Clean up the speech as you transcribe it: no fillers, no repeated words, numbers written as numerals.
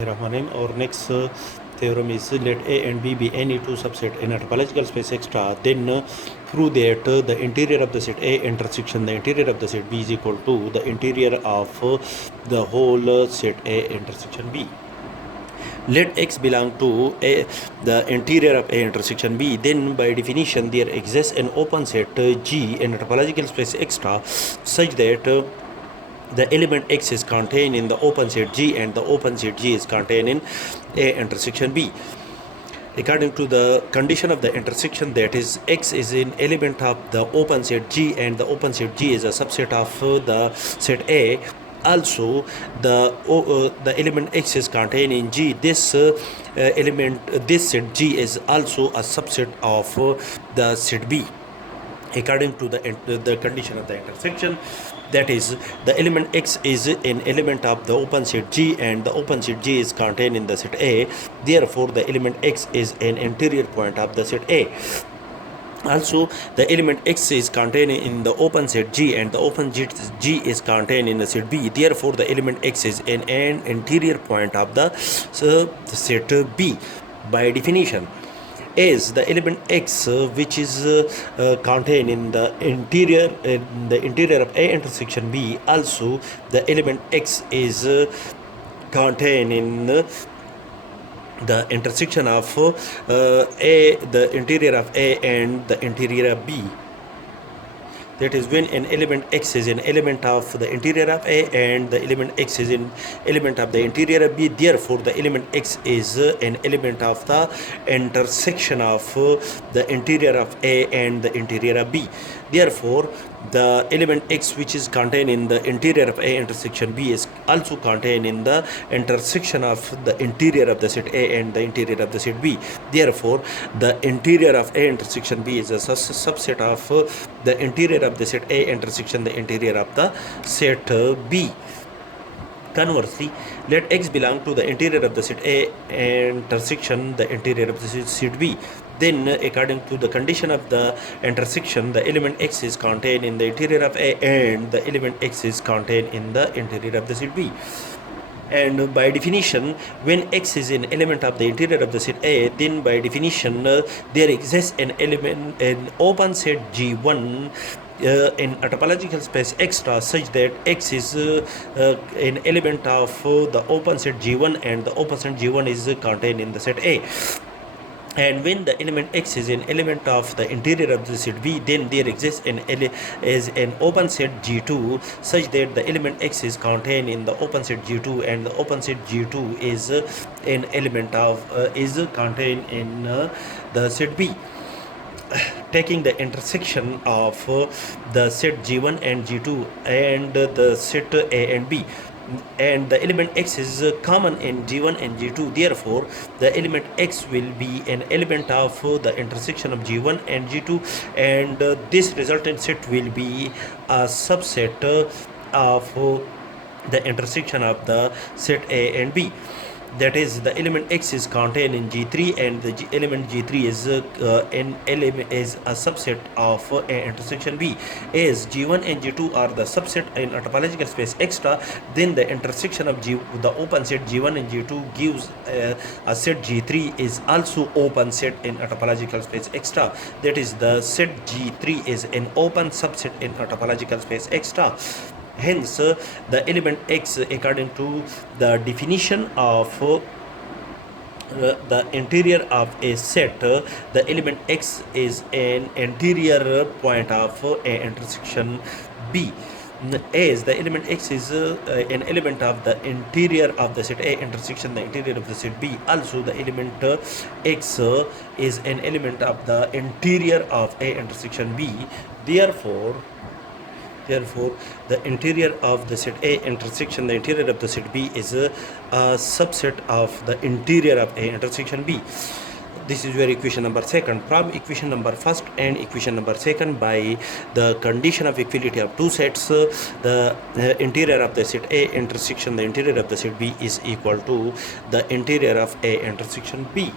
Rahmanim. Our next theorem is let A and B be any two subset in a topological space extra. Then prove that the interior of the set A intersection the interior of the set B is equal to the interior of the whole set A intersection B. Let X belong to A, the interior of A intersection B. Then by definition there exists an open set G in a topological space extra such that the element X is contained in the open set G and the open set G is contained in A intersection B. According to the condition of the intersection, that is X is an element of the open set G and the open set G is a subset of the set A. Also the element X is contained in G. This set G is also a subset of the set B. According to the condition of the intersection, that is the element X is an element of the open set G and the open set G is contained in the set A. Therefore the element X is an interior point of the set A. Also the element X is contained in the open set G and the open G is contained in the set B. Therefore the element X is an interior point of the set B. By definition, is the element X which is contained in the interior of A intersection B. Also the element X is contained in the intersection of the interior of A and the interior of B. That is, when an element X is an element of the interior of A and the element X is an element of the interior of B, therefore the element X is an element of the intersection of the interior of A and the interior of B. Therefore the element X which is contained in the interior of A intersection B is also contained in the intersection of the interior of the set A and the interior of the set B. Therefore the interior of A intersection B is a subset of the interior of the set A intersection the interior of the set B. Conversely, let X belong to the interior of the set A intersection the interior of the set B. Then according to the condition of the intersection, the element X is contained in the interior of A and the element X is contained in the interior of the set B. And by definition, when X is an element of the interior of the set A, then by definition there exists an open set G1 in a topological space extra such that X is an element of the open set G1 and the open set G1 is contained in the set A. And when the element X is an element of the interior of the set B, then there exists an open set G2 such that the element X is contained in the open set G2 and the open set G2 is an element of is contained in the set B. Taking the intersection of the set G1 and G2 and the set A and B, and the element X is common in G1 and G2, therefore the element X will be an element of the intersection of G1 and G2, and this resultant set will be a subset of the intersection of the set A and B. That is, the element X is contained in G3 and the element G3 is a subset of A intersection B. As G1 and G2 are the subset in a topological space extra, then the intersection of the open set G1 and G2 gives a set G3 is also open set in a topological space extra. That is, the set G3 is an open subset in a topological space extra. Hence, the element X, according to the definition of the interior of a set, the element X is an interior point of A intersection B. As the element X is an element of the interior of the set A intersection the interior of the set B, also the element X is an element of the interior of A intersection B. Therefore the interior of the set A intersection the interior of the set B is a subset of the interior of A intersection B. This is your equation number second. From equation number first and equation number second, by the condition of equality of two sets, the interior of the set A intersection the interior of the set B is equal to the interior of A intersection B.